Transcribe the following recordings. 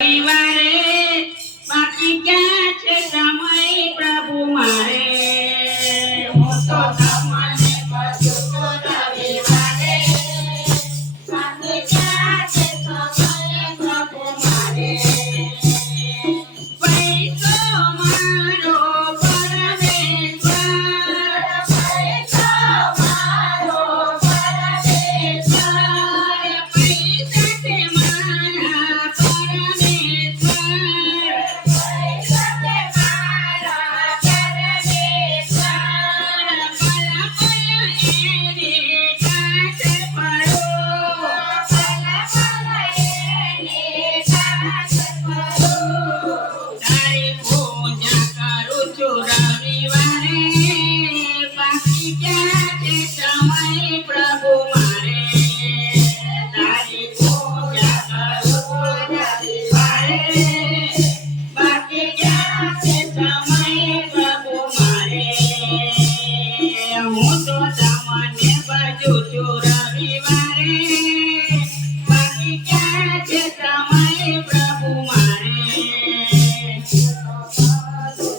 રવિવારે બાકી ક્યાં છે સમય પ્રભુ મારે હું તો તમને બધું તો રવિવારે બાકી ક્યાં છે સમય પ્રભુ મારે પૈસો મારો પરમેશ્વર પૈસો મારો પરમેશ્વર પૈસા છે મારા પ્રભુ મારે તારી પૂજા કરું રવિવારે બાકી ક્યાં છે સમય પ્રભુ મારે હું તો તમને બધું છું રવિવારે બાકી ક્યાં છે સમય પ્રભુ મારે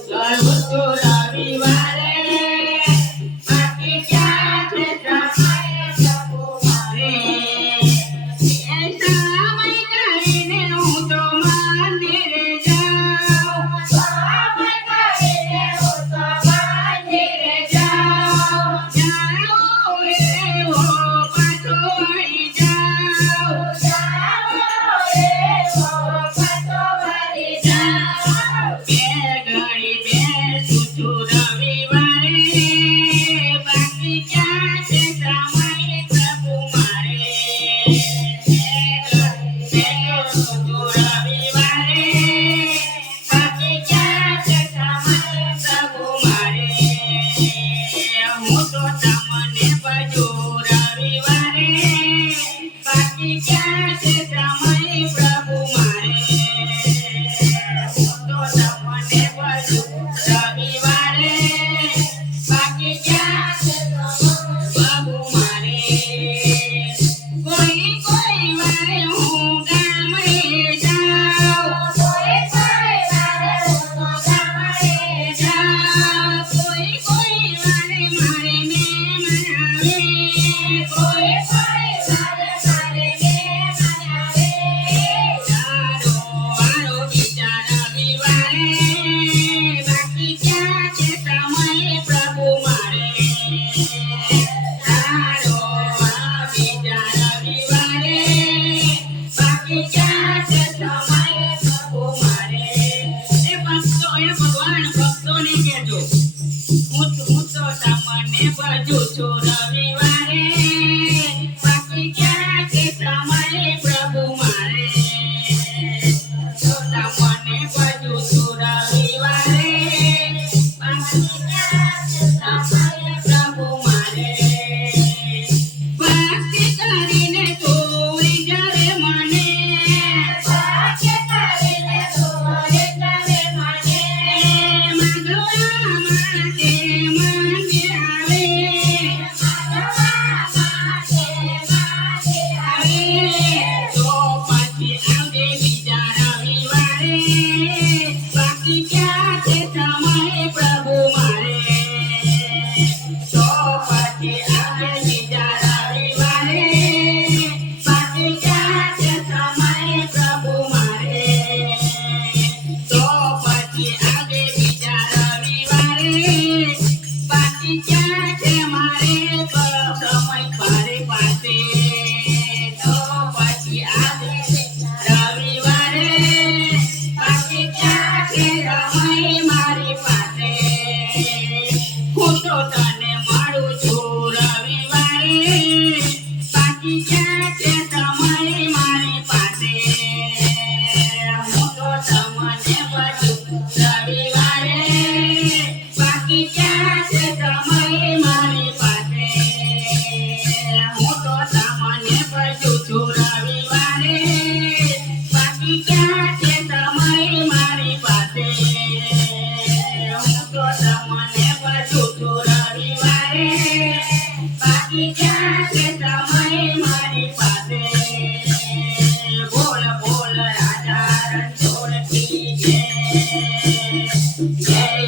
કરું છું રવિવારે બાકી ક્યાં છે સમય પ્રભુ મારે એ સમય કરીને હું તો મંદિરે જાઉં સમય કરીને હું તો મંદિરે જાઉં જાઉં એવો પાછો આવી જાઉં જાઉં એવો પાછો કી જય. જય